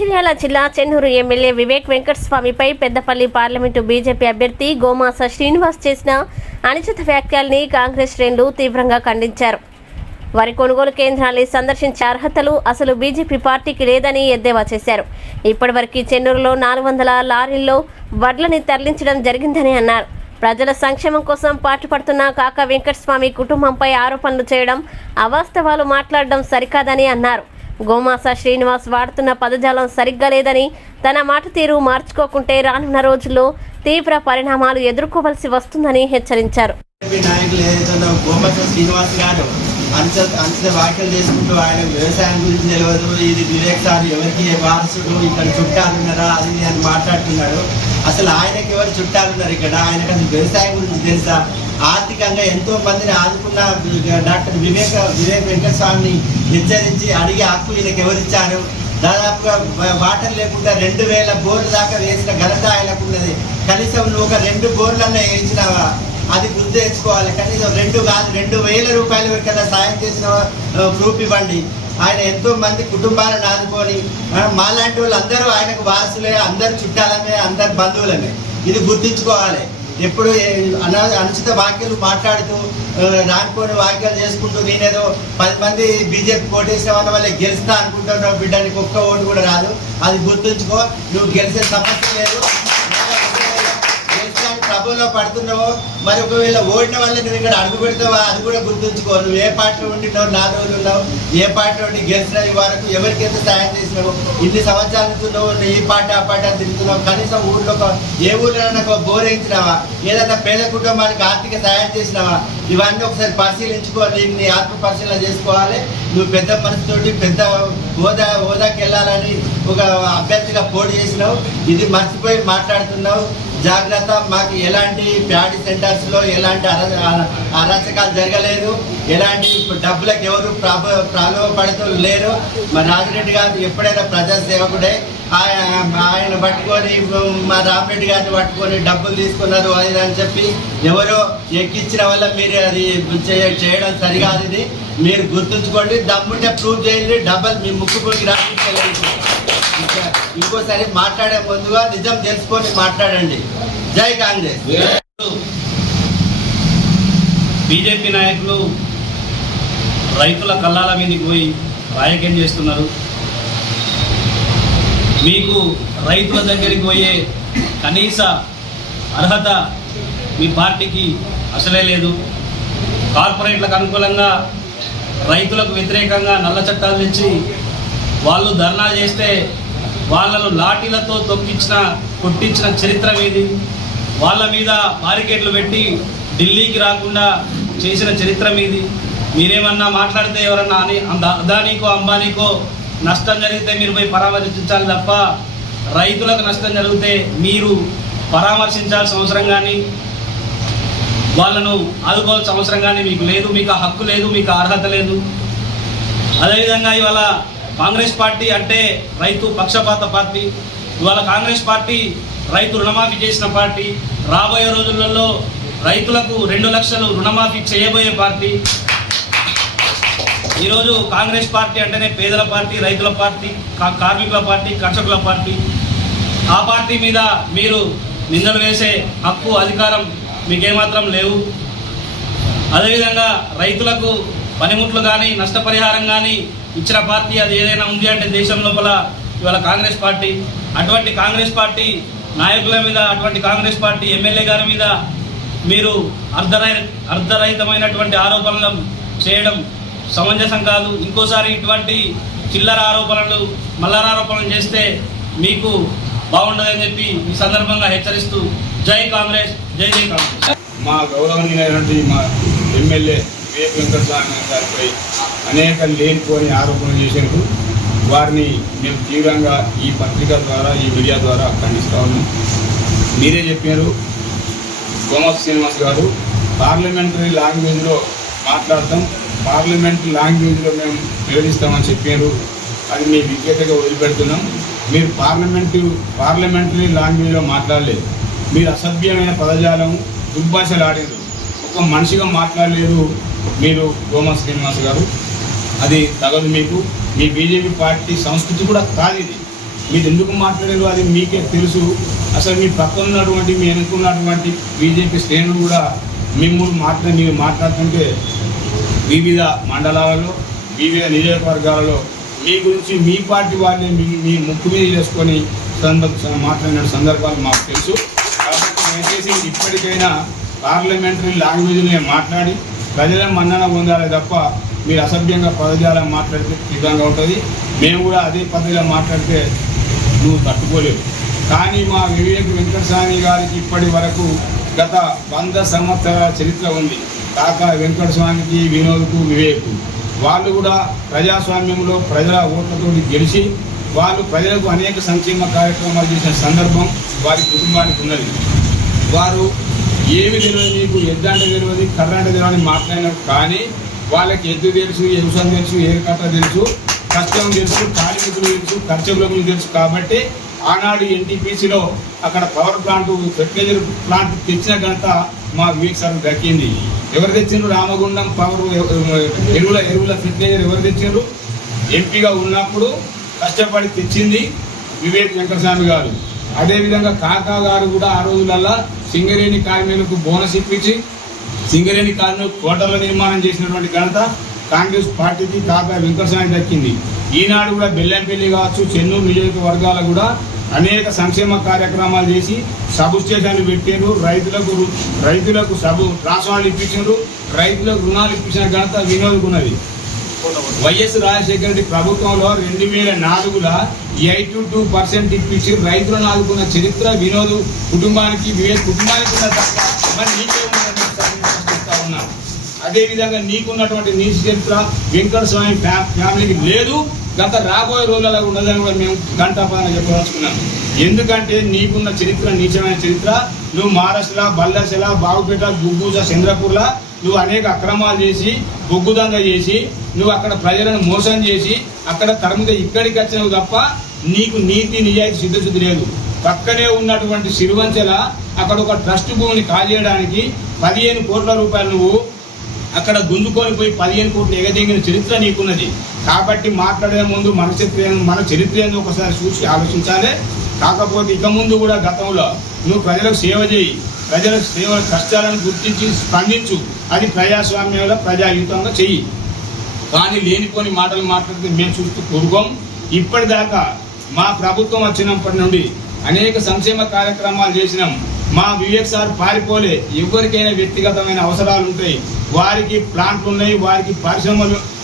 మంచిర్యాల జిల్లా చెన్నూరు ఎమ్మెల్యే వివేక్ వెంకటస్వామిపై Peddapalli parliament BJP అభ్యర్థి గోమాస శ్రీనివాస్ చేసిన అనుచిత వ్యాఖ్యల్ని కాంగ్రెస్ శ్రేణులు తీవ్రంగా ఖండించారు. వరి కొనుగోలు కేంద్రాన్ని సందర్శించే అర్హతలు అసలు బీజేపీ పార్టీకి లేదని ఎద్దేవా చేశారు. ఇప్పటివరకు చెన్నూరులో 400 లారీల్లో వడ్లని తరలించడం జరిగిందని అన్నారు. ప్రజల సంక్షేమం కోసం పాటుపడుతున్న కాకా వెంకటస్వామి కుటుంబంపై ఆరోపణలు చేయడం, అవాస్తవాలు మాట్లాడడం సరికాదని అన్నారు. గోమాస శ్రీనివాస్ వాడుతున్న పదజాలం సరిగ్గా లేదని, తన మాట తీరు మార్చుకోకుంటే రానున్న రోజుల్లో తీవ్ర పరిణామాలు ఎదుర్కోవలసి వస్తుందని హెచ్చరించారు. వ్యాఖ్యలు చేసుకుంటూ ఆయన వ్యవసాయం గురించి తెలియదు, ఇది వివేక్ సార్ ఎవరికి వారసుడు, ఇక్కడ చుట్టాలున్నారా అది అని మాట్లాడుతున్నాడు. అసలు ఆయనకి ఎవరు చుట్టాలున్నారు? ఇక్కడ ఆయనకు అసలు వ్యవసాయం గురించి తెలుసా? ఆర్థికంగా ఎంతో మందిని ఆదుకున్న డాక్టర్ వివేక్ వెంకటస్వామిని హెచ్చరించి అడిగే హక్కు ఈయనకి ఎవరిచ్చారు? దాదాపుగా వాటర్ లేకుండా 2000 బోర్లు దాకా వేసిన ఘనత ఆయనకు ఉన్నది. కనీసం నువ్వు ఒక 2 బోర్లన్నా వేయించినావా? అది గుర్తు తెచ్చుకోవాలి. కనీసం 2 కాదు, 2000 రూపాయల వరకల్లా సాయం చేసిన ప్రూఫ్ ఇవ్వండి. ఆయన ఎంతో మంది కుటుంబాలను ఆదుకొని, మాలాంటి వాళ్ళు అందరూ ఆయనకు వారసులే, అందరు చుట్టాలమే, అందరు బంధువులమే. ఇది గుర్తించుకోవాలి. ఎప్పుడు అనుచిత వ్యాఖ్యలు మాట్లాడుతూ రానుకోని వ్యాఖ్యలు చేసుకుంటూ నేనేదో 10 మంది బీజేపీ ఓటేసిన వల్ల గెలుస్తా అనుకుంటున్నావు బిడ్డ, నీకు ఒక్క ఓటు కూడా రాదు. అది గుర్తుంచుకో. నువ్వు గెలిచే సమస్య లేదు. సభలో పడుతున్నావో, మరి ఒకవేళ ఓడిన వల్ల నువ్వు ఇక్కడ అడుగు పెడతావా అది కూడా గుర్తుంచుకో. నువ్వు ఏ పార్టీలో ఉంటున్నావు, 4 రోజులు ఉన్నావు, ఏ పార్టీలో ఉండి గెలిచిన వరకు ఎవరికి ఎంత సాయం చేసినావు, ఇన్ని సంవత్సరాలు ఉంటున్నావు, ఈ పార్టీ ఆ పార్టీ అని తిరుగుతున్నావు. కనీసం ఊళ్ళో ఏ ఊళ్ళో బోర్ వేయించినావా? ఏదైనా పేద కుటుంబానికి ఆర్థిక సాయం చేసినావా? ఇవన్నీ ఒకసారి పరిశీలించుకో. నీ ఆత్మ పరిశీలన చేసుకోవాలి. నువ్వు పెద్ద మనసుతోటి పెద్ద హోదాకి వెళ్ళాలని ఒక అభ్యర్థిగా పోటీ చేసినావు. ఇది మర్చిపోయి మాట్లాడుతున్నావు. జాగ్రత్త. మాకు ఎలాంటి ప్యాడీ సెంటర్స్లో ఎలాంటి అరాచకాలు జరగలేదు, ఎలాంటి డబ్బులకు ఎవరు ప్రలోభపడుతూ లేరు. మా రాజిరెడ్డి గారు ఎప్పుడైనా ప్రజాసేవకుడే. ఆయన పట్టుకొని మా రామరెడ్డి గారిని పట్టుకొని డబ్బులు తీసుకున్నారు అది అని చెప్పి ఎవరో ఎక్కించిన వల్ల మీరు అది చేయడం సరికాదు. ఇది మీరు గుర్తుంచుకోండి. దమ్ముంటే ప్రూవ్ చేయండి. డబ్బులు మీ ముక్కుపోయి రాయించలేదు. ఇంకోసారి మాట్లాడే ముందుగా నిజం తెలుసుకొని మాట్లాడండి. జై కాంగ్రెస్. బీజేపీ నాయకులు రైతుల కళ్ళాల మీదకి పోయి రాజకీయం చేస్తున్నారు. మీకు రైతుల దగ్గరికి పోయే కనీస అర్హత మీ పార్టీకి అసలే లేదు. కార్పొరేట్లకు అనుకూలంగా రైతులకు వ్యతిరేకంగా నల్ల చట్టాలు తెచ్చి వాళ్ళు ధర్నా చేస్తే వాళ్ళను లాఠీలతో కొట్టించిన చరిత్ర మీది. వాళ్ళ మీద బారికేడ్లు పెట్టి ఢిల్లీకి రాకుండా చేసిన చరిత్ర మీది. మీరేమన్నా మాట్లాడితే ఎవరన్నా అదానీకో అంబానీకో నష్టం జరిగితే మీరు పోయి పరామర్శించాలి తప్ప రైతులకు నష్టం జరిగితే మీరు పరామర్శించాల్సిన అవసరం కానీ వాళ్ళను ఆదుకోవాల్సిన అవసరం కానీ మీకు లేదు. మీకు ఆ హక్కు లేదు, మీకు అర్హత లేదు. అదేవిధంగా ఇవాళ కాంగ్రెస్ పార్టీ అంటే రైతు పక్షపాత పార్టీ. ఇవాళ కాంగ్రెస్ పార్టీ రైతు రుణమాఫీ చేసిన పార్టీ. రాబోయే రోజులలో రైతులకు 2 లక్షలు రుణమాఫీ చేయబోయే పార్టీ. ఈరోజు కాంగ్రెస్ పార్టీ అంటేనే పేదల పార్టీ, రైతుల పార్టీ, కార్మికుల పార్టీ, కర్షకుల పార్టీ. ఆ పార్టీ మీద మీరు నిందలు వేసే హక్కు, అధికారం మీకేమాత్రం లేవు. అదేవిధంగా రైతులకు పనిముట్లు కానీ నష్టపరిహారం కానీ ఇచ్చిన పార్టీ అది ఏదైనా ఉంది అంటే దేశం లోపల ఇవాళ కాంగ్రెస్ పార్టీ. అటువంటి కాంగ్రెస్ పార్టీ నాయకుల మీద, అటువంటి కాంగ్రెస్ పార్టీ ఎమ్మెల్యే గారి మీద మీరు అర్ధరహితమైనటువంటి ఆరోపణలు చేయడం సమంజసం కాదు. ఇంకోసారి ఇటువంటి చిల్లర ఆరోపణలు, మల్లరారోపణలు చేస్తే మీకు బాగుండదని చెప్పి ఈ సందర్భంగా హెచ్చరిస్తూ జై కాంగ్రెస్, జై జై కాంగ్రెస్. మా గౌరవనీయులైనటువంటి మా ఎమ్మెల్యే వివేక్ వెంకటస్వామి గారిపై అనేక లేనిపోని ఆరోపణలు చేసినప్పుడు వారిని మేము తీవ్రంగా ఈ పత్రిక ద్వారా, ఈ మీడియా ద్వారా ఖండిస్తా ఉన్నాం. మీరే చెప్పారు, గోమాస శ్రీనివాస్ గారు పార్లమెంటరీ లాంగ్వేజ్లో మాట్లాడతాం, పార్లమెంటరీ లాంగ్వేజ్లో మేము వివరిస్తామని చెప్పారు. అది మీ విజ్ఞతగా వదిలిపెడుతున్నాం. మీరు పార్లమెంటరీ లాంగ్వేజ్లో మాట్లాడలేదు. మీరు అసభ్యమైన పదజాలం, దుర్భాషలు ఆడారు. ఒక మనిషిగా మాట్లాడలేదు మీరు గోమాస శ్రీనివాస్ గారు. అది తగదు మీకు. మీ బీజేపీ పార్టీ సంస్కృతి కూడా కాదు ఇది. మీరు ఎందుకు మాట్లాడారు అది మీకే తెలుసు. అసలు మీ పక్కన ఉన్నటువంటి మీ వెనుకున్నటువంటి బీజేపీ శ్రేణులు కూడా మీరు మాట్లాడుతుంటే వివిధ మండలాలలో వివిధ నియోజకవర్గాలలో మీ గురించి మీ పార్టీ వాళ్ళని మీ ముక్కు మీద చేసుకొని మాట్లాడిన సందర్భాలు మాకు తెలుసు. కాబట్టి దయచేసి ఇప్పటికైనా పార్లమెంటరీ లాంగ్వేజ్ని మాట్లాడి ప్రజల మన్నన పొందాలి తప్ప మీరు అసభ్యంగా పదజాలం మాట్లాడితే తీవ్రంగా ఉంటుంది. మేము కూడా అదే పద్ధతిలో మాట్లాడితే నువ్వు తట్టుకోలేవు. కానీ మా వివేక్ వెంకటస్వామి గారికి ఇప్పటి వరకు గత 100 సంవత్సరాల చరిత్ర ఉంది. కాకా వెంకటస్వామికి, వినోద్కు, వివేక్ వాళ్ళు కూడా ప్రజాస్వామ్యంలో ప్రజల ఓట్లతో గెలిచి వాళ్ళు ప్రజలకు అనేక సంక్షేమ కార్యక్రమాలు చేసిన సందర్భం వారి కుటుంబానికి ఉన్నది. వారు ఏమి తెలియదు, నీకు ఎద్దంటే తెలియదు, కర్రంటే తెలియని మాట్లాడినారు. కానీ వాళ్ళకి ఎద్దు తెలుసు, వ్యవసాయం తెలుసు, ఏకట్ట తెలుసు, కష్టం తెలుసు, కార్మికులు తెలుసు, ఖర్చులకు తెలుసు. కాబట్టి ఆనాడు ఎన్టీపీసీలో అక్కడ పవర్ ప్లాంట్, ఫెర్టిలైజర్ ప్లాంట్ తెచ్చిన ఘనత మా వివేక్ సార్ దక్కింది. ఎవరు తెచ్చిండ్రు? రామగుండం పవర్ ఎరువుల ఫెర్టిలైజర్ ఎవరు తెచ్చిండ్రు? ఎంపీగా ఉన్నప్పుడు కష్టపడి తెచ్చింది వివేక్ వెంకటస్వామి గారు. అదేవిధంగా కాకా గారు కూడా ఆ రోజులల్లా సింగరేణి కార్మికులకు బోనస్ ఇప్పించి సింగరేణి కార్మికులకు కోటల నిర్మాణం చేసినటువంటి ఘనత కాంగ్రెస్ పార్టీకి కాకా వెంకటస్వామి దక్కింది. ఈనాడు కూడా బెల్లంపల్లి కావచ్చు, చెన్నూరు నియోజకవర్గాలు కూడా అనేక సంక్షేమ కార్యక్రమాలు చేసి సబ్ స్టేషన్లు పెట్టారు. రైతులకు సబ్ ట్రాన్స్ఫార్మర్లు ఇప్పించారు. రైతులకు రుణాలు ఇప్పించిన ఘనత వినోద్కున్నది. వైఎస్ రాజశేఖర రెడ్డి ప్రభుత్వంలో 2004లో 82% ఇప్పించి రైతులను ఆదుకున్న చరిత్ర వినోద్ కుటుంబానికి, వివేక్ కుటుంబానికి ఉన్న తప్ప మరి నీకేమున్నా ఉన్నా. అదేవిధంగా నీకున్నటువంటి నీ చరిత్ర వెంకటస్వామి ఫ్యామిలీకి లేదు. గత రాబోయే రోజులలో ఉండదని కూడా మేము ఘంటాపదంగా చెప్పదలుచుకున్నాం. ఎందుకంటే నీకున్న చరిత్ర నీచమైన చరిత్ర. నువ్వు మహారాష్ట్ర, బల్లాసెల, బాగుపేట, గుబ్బూజ, చంద్రపూర్లో నువ్వు అనేక అక్రమాలు చేసి, బొగ్గుదంగా చేసి, నువ్వు అక్కడ ప్రజలను మోసం చేసి అక్కడ తరముగా ఇక్కడికి వచ్చినావు తప్ప నీకు నీతి నిజాయితీ సిద్ధశుద్ధి లేదు. పక్కనే ఉన్నటువంటి సిరివంచెల అక్కడ ఒక ట్రస్ట్ భూమిని కాజేయడానికి 15 కోట్ల రూపాయలు నువ్వు అక్కడ గుంజుకొని పోయి 15 కోట్లు ఎగదెంగిన చరిత్ర నీకున్నది. కాబట్టి మాట్లాడే ముందు మన చరిత్ర ఏందో ఒకసారి చూసి ఆలోచించాలి. కాకపోతే ఇక ముందు కూడా గతంలో నువ్వు ప్రజలకు సేవ చేయి, ప్రజల సేవ కష్టాలను గుర్తించి స్పందించు. అది ప్రజాస్వామ్యంలో ప్రజాయుతంగా చెయ్యి. కానీ లేనిపోని మాటలు మాట్లాడితే మేము చూస్తూ కూరుకోం. ఇప్పటిదాకా మా ప్రభుత్వం వచ్చినప్పటి నుండి అనేక సంక్షేమ కార్యక్రమాలు చేసినాం. మా వివేక్ సార్ పారిపోలే. ఎవరికైనా వ్యక్తిగతమైన అవసరాలు ఉంటాయి, వారికి ప్లాంట్లు ఉన్నాయి, వారికి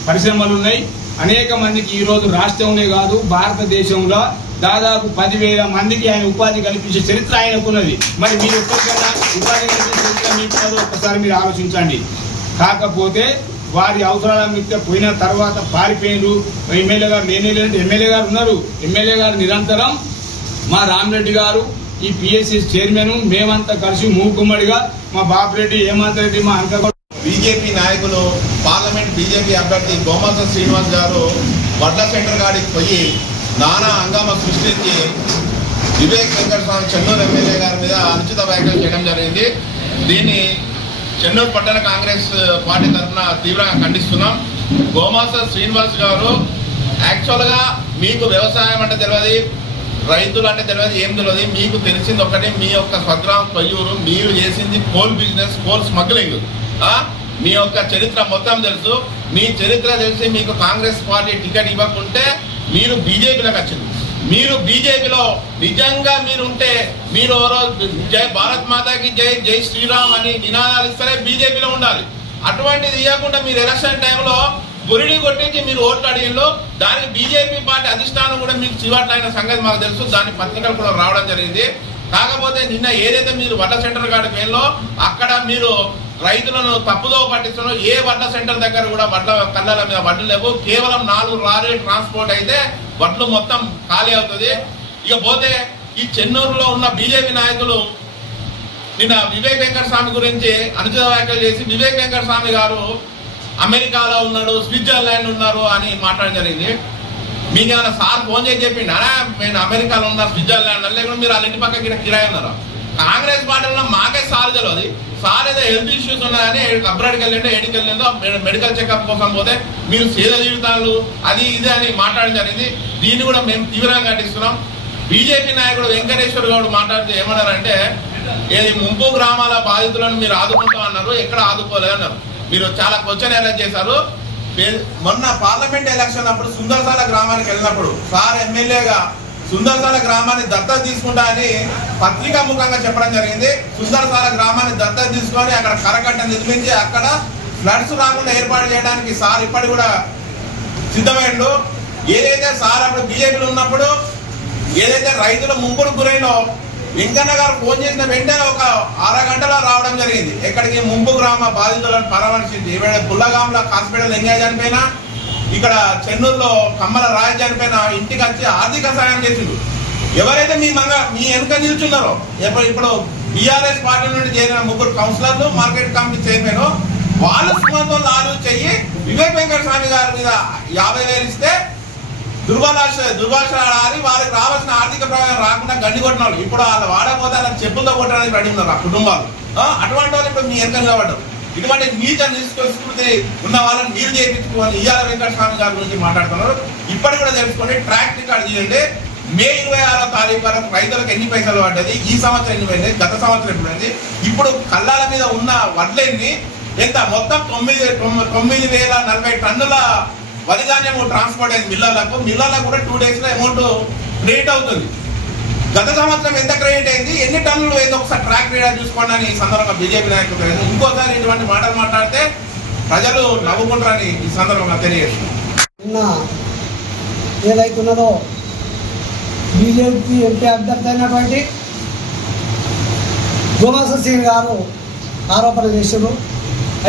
పరిశ్రమలు ఉన్నాయి. అనేక మందికి ఈరోజు రాష్ట్రంలో కాదు భారతదేశంలో దాదాపు 10,000 మందికి ఆయన ఉపాధి కల్పించే చరిత్ర ఆయనకున్నది. మరి మీరు ఒక్కరికైనా ఉపాధి కల్పించే చరిత్ర మీకు ఒక్కసారి మీరు ఆలోచించండి. కాకపోతే వారి అవసరాల మీద పోయిన తర్వాత పారిపోయినరు. ఎమ్మెల్యే గారు లేని ఎమ్మెల్యే గారు ఉన్నారు. ఎమ్మెల్యే గారు నిరంతరం మా రామిరెడ్డి గారు, ఈ పిఎస్సి చైర్మన్, మేమంతా కలిసి మూకుమ్మడిగా మా బాపిరెడ్డి, హేమంత్ రెడ్డి, మా అంక బీజేపీ నాయకులు, పార్లమెంట్ బీజేపీ అభ్యర్థి గోమాస శ్రీనివాస్ గారు వడ్ల సెంటర్ కాడికి పోయి నానా హంగామా సృష్టించి వివేక్ వెంకటస్వామి చెన్నూరు ఎమ్మెల్యే గారి మీద అనుచిత వ్యాఖ్యలు చేయడం జరిగింది. దీన్ని చెన్నూరు పట్టణ కాంగ్రెస్ పార్టీ తరఫున తీవ్రంగా ఖండిస్తున్నాం. గోమాస శ్రీనివాస్ గారు యాక్చువల్గా మీకు వ్యవసాయం అంటే తెలియదు, రైతులు అంటే తెలియదు, ఏం తెలియదు. మీకు తెలిసింది ఒకటి, మీ యొక్క స్వగ్రామం కొయ్యూరు. మీరు చేసింది కోల్ బిజినెస్, కోల్ స్మగ్లింగ్. మీ యొక్క చరిత్ర మొత్తం తెలుసు. మీ చరిత్ర తెలిసి మీకు కాంగ్రెస్ పార్టీ టికెట్ ఇవ్వకుంటే మీరు బీజేపీలోకి వచ్చింది. మీరు బీజేపీలో నిజంగా మీరుంటే మీరు జై భారత్ మాతాకి జై, జై శ్రీరామ్ అని నినాదాలు ఇస్తేనే బీజేపీలో ఉండాలి. అటువంటిది ఇవ్వకుండా మీరు ఎలక్షన్ టైంలో బురిడి కొట్టించి మీరు ఓట్లు అడిగిలో దానికి బీజేపీ పార్టీ అధిష్టానం కూడా మీకు చివాట్లైన సంగతి మాకు తెలుసు. దాని పత్రికలు కూడా రావడం జరిగింది. కాకపోతే నిన్న ఏదైతే మీరు వడ్ల సెంటర్ కాడికి వెళ్ళో అక్కడ మీరు రైతులను తప్పుదో పట్టిస్తున్నారో, ఏ వడ్ల సెంటర్ దగ్గర కూడా వడ్ల కళ్ళల మీద వడ్లు లేవు. కేవలం 4 లారీలు ట్రాన్స్పోర్ట్ అయితే వడ్లు మొత్తం ఖాళీ అవుతుంది. ఇక పోతే ఈ చెన్నూరులో ఉన్న బీజేపీ నాయకులు నిన్న వివేక్ వెంకటస్వామి గురించి అనుచిత వ్యాఖ్యలు చేసి వివేక్ వెంకటస్వామి గారు అమెరికాలో ఉన్నాడు, స్విట్జర్లాండ్ ఉన్నారు అని మాట్లాడడం జరిగింది. మీకు ఏమైనా సార్ ఫోన్ చేసి చెప్పిండి అలా నేను అమెరికాలో ఉన్నా, స్విట్జర్లాండ్ లేకుండా మీరు వాళ్ళ ఇంటి పక్కకి కిరాయి ఉన్నారు. కాంగ్రెస్ పార్టీలో మాకే సార్ తెలియదు. సార్ ఏదో హెల్త్ ఇష్యూస్ ఉన్నాయని అబ్రాడ్కి వెళ్ళిండో ఏడికి వెళ్ళిందో మెడికల్ చెకప్ కోసం పోతే మీరు సేద జీవితాలు అది ఇది అని మాట్లాడడం జరిగింది. దీన్ని కూడా మేము తీవ్రంగా ఖండిస్తున్నాం. బీజేపీ నాయకుడు వెంకటేశ్వర గౌడ్ మాట్లాడితే ఏమన్నారంటే, ఏది ముంపు గ్రామాల బాధితులను మీరు ఆదుకుంటాం అన్నారు, ఎక్కడ ఆదుకోలేదు అన్నారు. మీరు చాలా క్వశ్చన్ అరేంజ్ చేశారు. మొన్న పార్లమెంట్ ఎలక్షన్ అప్పుడు సుందరసాల గ్రామానికి వెళ్ళినప్పుడు సార్ ఎమ్మెల్యేగా సుందరసాల గ్రామాన్ని దత్తత తీసుకుంటా అని పత్రికా ముఖంగా చెప్పడం జరిగింది. సుందరసాల గ్రామాన్ని దత్తత తీసుకొని అక్కడ కరకట్ట నిర్మించి అక్కడ ఫ్లడ్స్ రాకుండా ఏర్పాటు చేయడానికి సార్ ఇప్పటి కూడా సిద్ధమైండు. ఏదైతే సార్ అప్పుడు బీజేపీలో ఉన్నప్పుడు ఏదైతే రైతుల ముంపుకు గురైనో వెంకన్న గారు ఫోన్ చేసిన వెంటనే ఒక అరగంటలో రావడం జరిగింది. ఎక్కడికి ముంపు గ్రామ బాధితులను పరామర్శించి పుల్లగాంలో హాస్పిటల్ ఎంగేజ్ చనిపోయినా, ఇక్కడ చెన్నూరులో కమ్మల రాయ చనిపోయిన ఇంటికి వచ్చి ఆర్థిక సాయం చేసిండు. ఎవరైతే మీ వెనుక నిల్చున్నారో ఇప్పుడు బీఆర్ఎస్ పార్టీ నుండి చేరిన 3 కౌన్సిలర్లు, మార్కెట్ కమిటీ చైర్మన్, వాళ్ళు సుమంతో లాలు చెయ్యి వివేక్ వెంకట స్వామి గారి మీద 50,000 ఇస్తే దుర్భాష ఆడి వాళ్ళకి రావాల్సిన ఆర్థిక ప్రయోజనం రాకుండా గండి కొట్టిన వాళ్ళు ఇప్పుడు వాళ్ళ వాడకపోతే వాళ్ళకి చెప్పులతో కొట్టడానికి రెడీ ఉన్నారు ఆ కుటుంబాలు. అటువంటి వాళ్ళు ఇప్పుడు మీ వెనక నిలబడ్డారు. ఇటువంటి నీచ నిష్కృతి ఉన్న వాళ్ళని మీరు చేయించుకోవాలి. ఇయ్యాల వెంకట స్వామి గారి గురించి మాట్లాడుతున్నారు. ఇప్పటి కూడా తెలుసుకోండి, ట్రాక్ రికార్డ్ చేయండి. మే 26వ తారీఖు వరకు రైతులకు ఎన్ని పైసలు పడ్డది, ఈ సంవత్సరం ఎన్ని పోయింది, గత సంవత్సరం ఎప్పుడు పోయింది, ఇప్పుడు కళ్ళాల మీద ఉన్న వడ్లెన్ని ఎంత, మొత్తం 9,040 టన్నుల వరి ధాన్యం ట్రాన్స్పోర్ట్ అయింది మిల్లర్లకు కూడా 2 days అమౌంట్ క్రెడిట్ అవుతుంది. గత సంవత్సరం ఎంత క్రెడిట్ అయింది, ఎన్ని టన్నులు ఏదో ఒకసారి ట్రాక్ రీడర్ చూసుకోండి అని ఈ సందర్భంగా బీజేపీ నాయకులు ఇంకోసారి ఇటువంటి మాటలు మాట్లాడితే ప్రజలు నవ్వుకుంటారని ఈ సందర్భంగా తెలియజేస్తున్నారు. నిన్న ఏదైతున్నదో బీజేపీ ఎంపీ అభ్యర్థి అయినటువంటి గోమాస సింగ్ గారు ఆరోపణ చేశారు.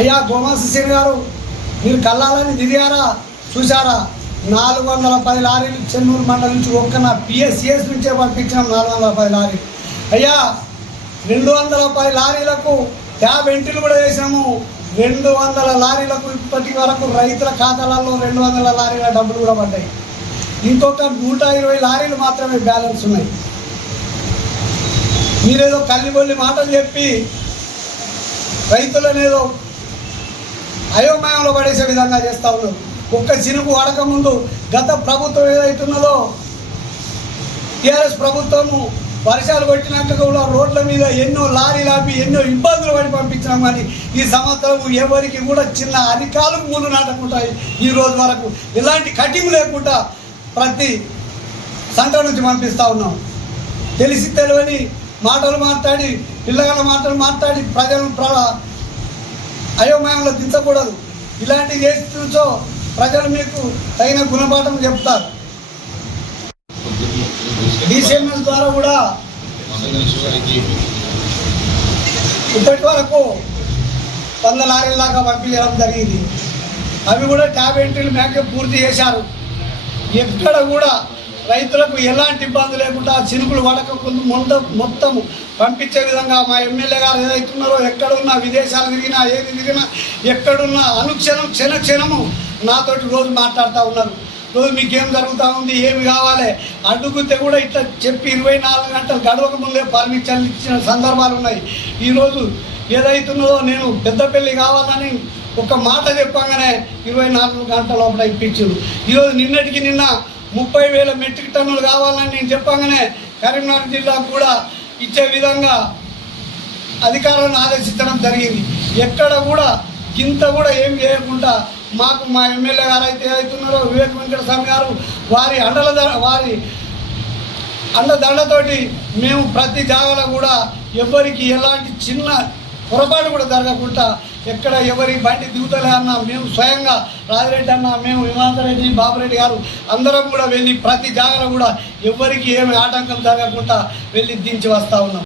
అయ్యా గోమాస సింగ్ గారు, మీరు కళ్ళాలని తిరిగారా, చూసారా? 410 లారీలు చెన్నూరు మండలం నుంచి ఒక్క నా పిఎస్సిఎస్ నుంచే పంపించినాం. 410 లారీలు. అయ్యా 210 లారీలకు ట్యాబ్ ఎంట్రీలు కూడా వేసాము. 200 లారీలకు ఇప్పటి వరకు రైతుల ఖాతాలలో 200 లారీల డబ్బులు కూడా పడ్డాయి. ఇంకొక 120 లారీలు మాత్రమే బ్యాలెన్స్ ఉన్నాయి. మీరేదో కల్లిబొల్లి మాటలు చెప్పి రైతులనేదో అయోమయంలో పడేసే విధంగా చేస్తూ ఉన్నారు. ఒక్క చినుకు వాడక ముందు గత ప్రభుత్వం ఏదైతున్నదో టీఆర్ఎస్ ప్రభుత్వము వర్షాలు కొట్టినాక కూడా రోడ్ల మీద ఎన్నో లారీలు ఆపి ఎన్నో ఇబ్బందులు పడి పంపించినాం. కానీ ఈ సంవత్సరం ఎవరికి కూడా చిన్న అధికారులకు మూలు నాటకుండా ఈ రోజు వరకు ఎలాంటి కటింగ్ లేకుండా ప్రతి సంట నుంచి పంపిస్తూ ఉన్నాం. తెలిసి తెలియని మాటలు మాట్లాడి పిల్లగాళ్ళ మాటలు మాట్లాడి ప్రజలను అయోమయంలో దించకూడదు. ఇలాంటి చేస్తూ ప్రజలు మీకు తగిన గుణపాఠం చెప్తారు. డిసిఎంఎస్ ద్వారా కూడా ఇప్పటి వరకు 100 లారీల దాకా పంపించడం జరిగింది. అవి కూడా ట్యాబ్ ఎంట్రీలు మేకప్ పూర్తి చేశారు. ఎక్కడ కూడా రైతులకు ఎలాంటి ఇబ్బంది లేకుండా చినుకులు వడకకుండా మొత్తం పంపించే విధంగా మా ఎమ్మెల్యే గారు ఏదైతున్నారో ఎక్కడున్నా విదేశాలు తిరిగినా ఏది తిరిగినా ఎక్కడున్నా అనుక్షణం క్షణము నాతోటి రోజు మాట్లాడుతూ ఉన్నారు. రోజు మీకేం జరుగుతూ ఉంది, ఏమి కావాలి అడ్డుకుంటే కూడా ఇట్లా చెప్పి 24 గంటలు గడవక ముందే పర్మిషన్లు ఇచ్చిన సందర్భాలు ఉన్నాయి. ఈరోజు ఏదైతున్నదో నేను పెద్దపల్లి కావాలని ఒక మాట చెప్పగానే 24 గంటల లోపల ఇప్పించారు. ఈరోజు నిన్నటికి నిన్న 30,000 మెట్రిక్ టన్నులు కావాలని నేను చెప్పగానే కరీంనగర్ జిల్లాకు కూడా ఇచ్చే విధంగా అధికారులను ఆదేశించడం జరిగింది. ఎక్కడ కూడా ఇంత కూడా ఏం చేయకుండా మాకు మా ఎమ్మెల్యే గారు అయితే అవుతున్నారో వివేక్ వెంకట స్వామి గారు వారి అండదండతోటి మేము ప్రతి జాగాలో కూడా ఎవరికి ఎలాంటి చిన్న పొరపాటు కూడా జరగకుండా ఎక్కడ ఎవరి బండి దిగుతలే అన్నా మేము స్వయంగా రాజిరెడ్డి అన్న, మేము హిమాంతరెడ్డి, బాబురెడ్డి గారు అందరం కూడా వెళ్ళి ప్రతి జాగాలో కూడా ఎవరికి ఏమి ఆటంకం జరగకుండా వెళ్ళి దించి వస్తూ ఉన్నాం.